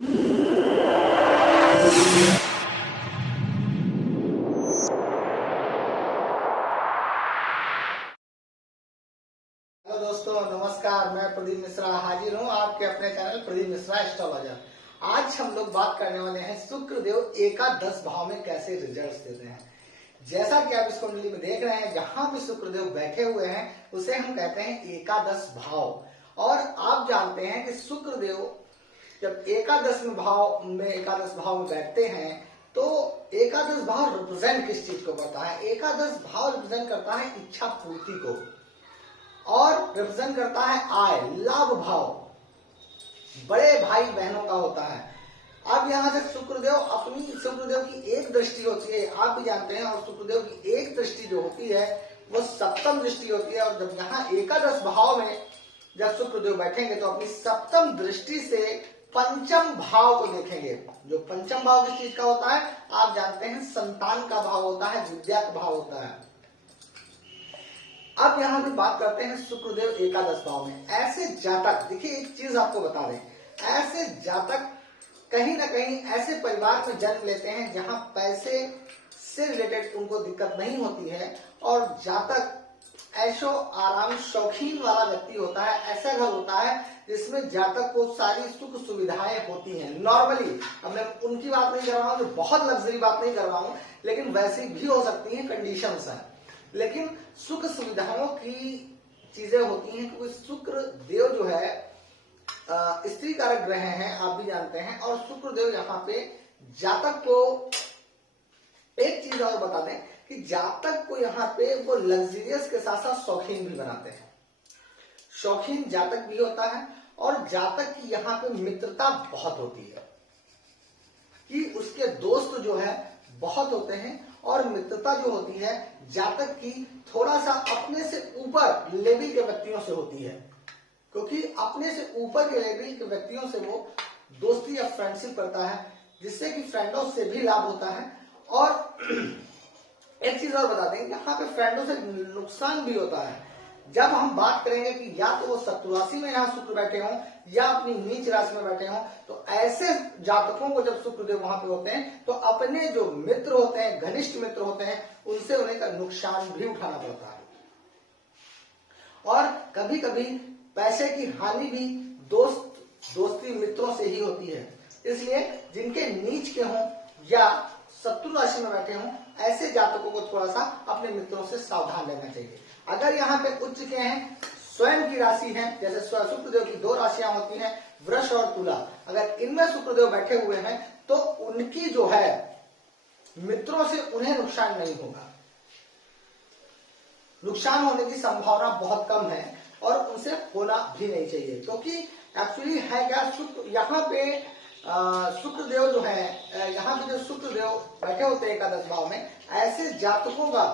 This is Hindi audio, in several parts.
हेलो दोस्तों, नमस्कार। मैं प्रदीप मिश्रा हाजिर हूँ आपके अपने चैनल प्रदीप मिश्रा एस्ट्रोलॉजर। आज हम लोग बात करने वाले हैं शुक्रदेव एकादश भाव में कैसे रिजल्ट्स देते हैं। जैसा कि आप इस कुंडली में देख रहे हैं, जहां भी शुक्रदेव बैठे हुए हैं उसे हम कहते हैं एकादश भाव। और आप जानते हैं कि शुक्रदेव जब एकादश भाव में बैठते हैं तो एकादश भाव रिप्रेजेंट किस चीज को करता है? एकादश भाव रिप्रेजेंट करता है इच्छा पूर्ति को और रिप्रेजेंट करता है आय, लाभ भाव, बड़े भाई बहनों का होता है। अब यहां से शुक्रदेव की एक दृष्टि होती है, आप भी जानते हैं, और शुक्रदेव की एक दृष्टि जो होती है वो सप्तम दृष्टि होती है। और जब यहाँ एकादश भाव में जब शुक्रदेव बैठेंगे तो अपनी सप्तम दृष्टि से पंचम भाव को देखेंगे। जो पंचम भाव किस चीज का होता है आप जानते हैं, संतान का भाव होता है, विद्या का भाव होता है। अब यहां पे बात करते हैं शुक्रदेव एकादश भाव में। ऐसे जातक, देखिए एक चीज आपको बता दें, ऐसे जातक कहीं ना कहीं ऐसे परिवार में जन्म लेते हैं जहां पैसे से रिलेटेड उनको दिक्कत नहीं होती है, और जातक ऐशो आराम शौकीन वाला व्यक्ति होता है। ऐसा घर होता है जिसमें जातक को सारी सुख सुविधाएं होती हैं नॉर्मली। अब मैं उनकी बात नहीं कर रहा हूँ, बहुत लग्जरी बात नहीं कर रहा हूँ, लेकिन वैसी भी हो सकती है, कंडीशंस है। लेकिन सुख सुविधाओं की चीजें होती हैं क्योंकि शुक्र देव जो है स्त्री कारक ग्रह हैं, आप भी जानते हैं। और शुक्र देव यहाँ पे जातक को एक चीज और बता दें कि जातक को यहाँ पे वो लग्जरियस के साथ साथ शौकीन भी बनाते हैं। शौकीन जातक भी होता है और जातक की यहाँ पे मित्रता बहुत होती है कि उसके दोस्त जो है बहुत होते हैं, और मित्रता जो होती है जातक की थोड़ा सा अपने से ऊपर लेवल के व्यक्तियों से होती है, क्योंकि अपने से ऊपर के लेवल के व्यक्तियों से वो दोस्ती या फ्रेंडशिप करता है, जिससे कि फ्रेंडों से भी लाभ होता है। और एक चीज और बता दें, यहाँ पे फ्रेंडों से नुकसान भी होता है। जब हम बात करेंगे कि या तो वो शत्रु राशि में यहाँ शुक्र बैठे हों या अपनी नीच राशि में बैठे हों, तो ऐसे जातकों को जब शुक्रदेव वहां पे होते हैं तो अपने जो मित्र होते हैं, घनिष्ठ मित्र होते हैं, उनसे उन्हें का नुकसान भी उठाना पड़ता है। और कभी कभी पैसे की हानि भी दोस्ती मित्रों से ही होती है। इसलिए जिनके नीच के हों या शत्रु राशि में बैठे हों, ऐसे जातकों को थोड़ा सा अपने मित्रों से सावधान रहना चाहिए। अगर यहाँ पे उच्च के हैं, स्वयं की राशि है, जैसे शुक्रदेव की दो राशियां होती हैं, वृष और तुला, अगर इनमें शुक्रदेव बैठे हुए हैं तो उनकी जो है मित्रों से उन्हें नुकसान नहीं होगा। नुकसान होने की संभावना बहुत कम है और उनसे होना भी नहीं चाहिए, क्योंकि एक्चुअली है क्या, शुक्र यहाँ पे शुक्रदेव जो है, यहाँ पे जो शुक्रदेव बैठे होते हैं एकादश भाव में, ऐसे जातकों का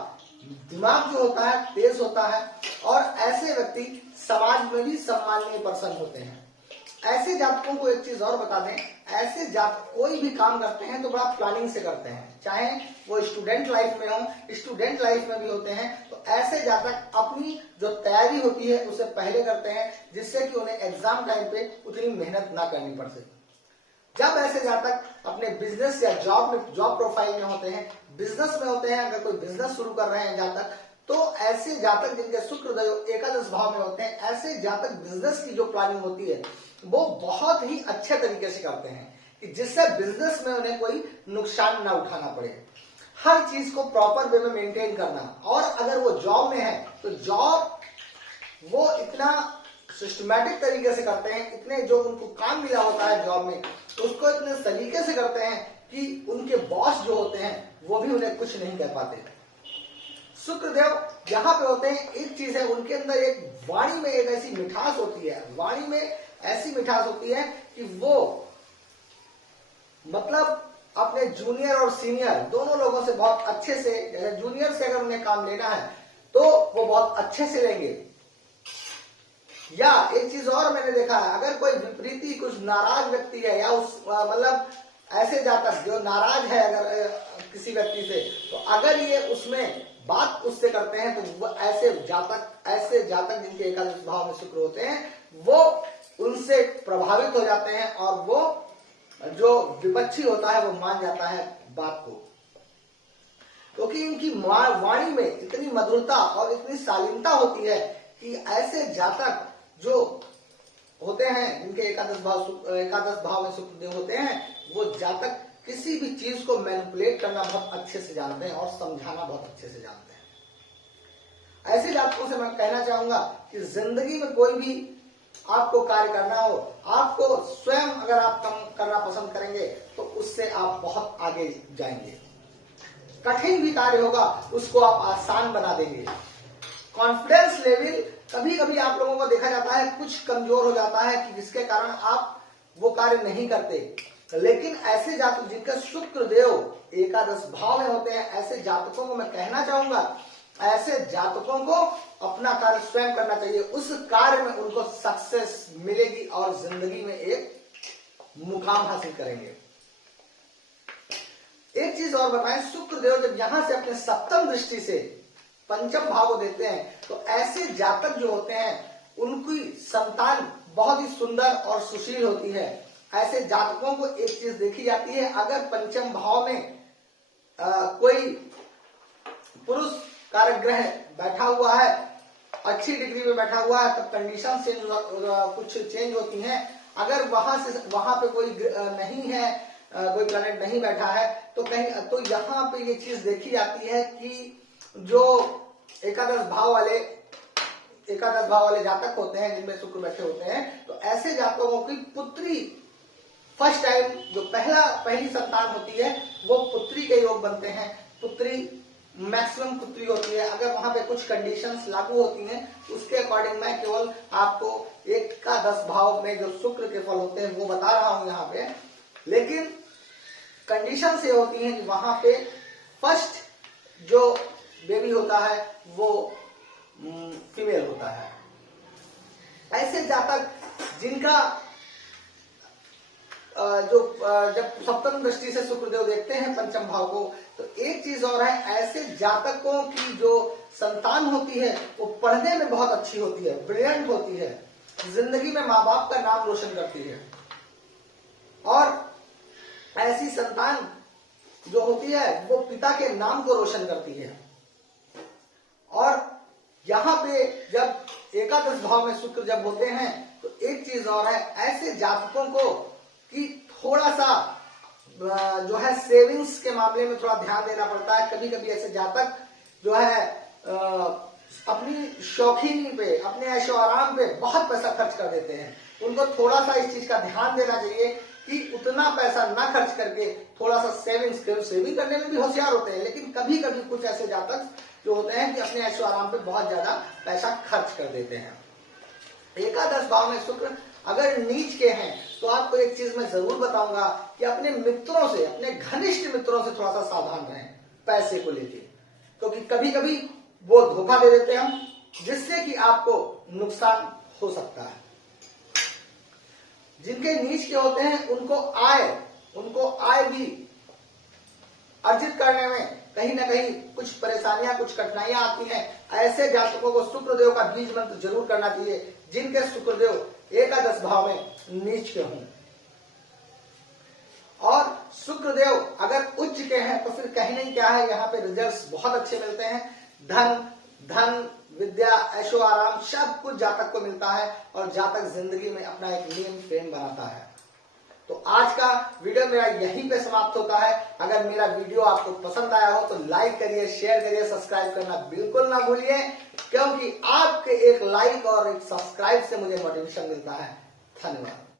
दिमाग जो होता है तेज होता है, और ऐसे व्यक्ति समाज में भी सम्माननीय पर्सन होते हैं। ऐसे जातकों को एक चीज और बता दें, ऐसे जातक कोई भी काम करते हैं तो बड़ा प्लानिंग से करते हैं, चाहे वो स्टूडेंट लाइफ में हो, स्टूडेंट लाइफ में भी होते हैं। तो ऐसे जातक अपनी जो तैयारी होती है उसे पहले करते हैं, जिससे कि उन्हें एग्जाम टाइम पे उतनी मेहनत ना करनी पड़ सके। जब ऐसे जातक अपने बिजनेस या जॉब प्रोफाइल में होते हैं, बिजनेस में होते हैं, अगर कोई बिजनेस शुरू कर रहे हैं जातक, तो ऐसे जातक जिनके शुक्रदेव एकादश भाव में होते हैं, ऐसे जातक बिजनेस की जो प्लानिंग होती है वो बहुत ही अच्छे तरीके से करते हैं कि जिससे बिजनेस में उन्हें कोई नुकसान ना उठाना पड़े। हर चीज को प्रॉपर वे में मेंटेन करना। और अगर वो जॉब में है तो जॉब वो इतना सिस्टमैटिक तरीके से करते हैं, इतने जो उनको काम मिला होता है जॉब में उसको इतने सलीके से करते हैं कि उनके बॉस जो होते हैं वो भी उन्हें कुछ नहीं कह पाते। शुक्रदेव जहां पे होते हैं, एक चीज है, उनके अंदर एक वाणी में एक ऐसी मिठास होती है, वाणी में ऐसी मिठास होती है कि वो मतलब अपने जूनियर और सीनियर दोनों लोगों से बहुत अच्छे से, जैसे जूनियर से अगर उन्हें काम लेना है तो वो बहुत अच्छे से लेंगे। या एक चीज और मैंने देखा है, अगर कोई विपरीती कुछ नाराज व्यक्ति है या उस मतलब ऐसे जातक जो नाराज है अगर किसी व्यक्ति से, तो अगर ये उसमें बात उससे करते हैं तो वो ऐसे जातक जिनके एकादश भाव में शुक्र होते हैं वो उनसे प्रभावित हो जाते हैं और वो जो विपक्षी होता है वो मान जाता है बात को, क्योंकि इनकी वाणी में इतनी मधुरता और इतनी शालीनता होती है कि ऐसे जातक जो होते हैं जिनके एकादश भाव में शुक्रदेव होते हैं, वो जातक किसी भी चीज को मैनिपुलेट करना बहुत अच्छे से जानते हैं और समझाना बहुत अच्छे से जानते हैं। ऐसे जातकों से मैं कहना चाहूंगा कि जिंदगी में कोई भी आपको कार्य करना हो, आपको स्वयं अगर आप कम करना पसंद करेंगे तो उससे आप बहुत आगे जाएंगे। कठिन भी कार्य होगा उसको आप आसान बना देंगे। कॉन्फिडेंस लेवल कभी कभी आप लोगों को देखा जाता है कुछ कमजोर हो जाता है कि जिसके कारण आप वो कार्य नहीं करते, लेकिन ऐसे जातक जिनका शुक्रदेव एकादश भाव में होते हैं, ऐसे जातकों को मैं कहना चाहूंगा, ऐसे जातकों को अपना कार्य स्वयं करना चाहिए। उस कार्य में उनको सक्सेस मिलेगी और जिंदगी में एक मुकाम हासिल करेंगे। एक चीज और बताएं, शुक्रदेव जब यहां से अपने सप्तम दृष्टि से पंचम भाव को देते हैं तो ऐसे जातक जो होते हैं उनकी संतान बहुत ही सुंदर और सुशील होती है। ऐसे जातकों को एक चीज देखी जाती है, अगर पंचम भाव में कोई पुरुष कारग्रह बैठा हुआ है, अच्छी डिग्री में बैठा हुआ है, तब कंडीशन कुछ चेंज होती हैं। अगर वहां पे कोई नहीं है, कोई प्लैनेट नहीं बैठा है तो कहीं तो यहाँ पे ये चीज देखी जाती है कि जो एकादश भाव वाले जातक होते हैं जिनमें शुक्र बैठे होते हैं, तो ऐसे जातकों की पुत्री फर्स्ट टाइम जो पहली संतान होती है वो पुत्री के योग बनते हैं। पुत्री मैक्सिमम पुत्री होती है। अगर वहां पे कुछ कंडीशंस लागू होती हैं उसके अकॉर्डिंग मैं केवल आपको एकादश भाव में जो शुक्र के फल होते हैं वो बता रहा हूं यहाँ पे, लेकिन कंडीशन से होती है कि वहां पे फर्स्ट जो बेबी होता है वो फीमेल होता है। ऐसे जातक जिनका जब सप्तम दृष्टि से शुक्रदेव देखते हैं पंचम भाव को, तो एक चीज और है, ऐसे जातकों की जो संतान होती है वो पढ़ने में बहुत अच्छी होती है, ब्रिलियंट होती है, जिंदगी में माँ बाप का नाम रोशन करती है। और ऐसी संतान जो होती है वो पिता के नाम को रोशन करती है। और यहाँ पे जब एकादश भाव में शुक्र जब होते हैं तो एक चीज और है, ऐसे जातकों को कि थोड़ा सा जो है सेविंग्स के मामले में थोड़ा ध्यान देना पड़ता है। कभी कभी ऐसे जातक जो है अपनी शौकीनी पे, अपने ऐशो आराम पे बहुत पैसा खर्च कर देते हैं। उनको थोड़ा सा इस चीज का ध्यान देना चाहिए कि उतना पैसा ना खर्च करके थोड़ा सा सेविंग करने में भी होशियार होते हैं, लेकिन कभी कभी कुछ ऐसे जातक जो होते हैं कि अपने ऐशो आराम पे बहुत ज्यादा पैसा खर्च कर देते हैं। एकादश भाव में शुक्र अगर नीच के हैं तो आपको एक चीज मैं जरूर बताऊंगा कि अपने मित्रों से, अपने घनिष्ठ मित्रों से थोड़ा सा सावधान रहें पैसे को लेके, क्योंकि कभी कभी वो धोखा दे देते हैं जिससे कि आपको नुकसान हो सकता है। जिनके नीच के होते हैं उनको आय भी अर्जित करने में कहीं ना कहीं कुछ परेशानियां, कुछ कठिनाइयां आती हैं। ऐसे जातकों को शुक्रदेव का बीज मंत्र जरूर करना चाहिए जिनके शुक्रदेव एकादश भाव में नीच के हों। और शुक्रदेव अगर उच्च के हैं तो फिर कहीं नहीं क्या है, यहाँ पे रिजल्ट्स बहुत अच्छे मिलते हैं। धन विद्या, ऐशो आराम सब कुछ जातक को मिलता है और जातक जिंदगी में अपना एक नेम फेम बनाता है। तो आज का वीडियो मेरा यहीं पे समाप्त होता है। अगर मेरा वीडियो आपको पसंद आया हो तो लाइक करिए, शेयर करिए, सब्सक्राइब करना बिल्कुल ना भूलिए, क्योंकि आपके एक लाइक और एक सब्सक्राइब से मुझे मोटिवेशन मिलता है। धन्यवाद।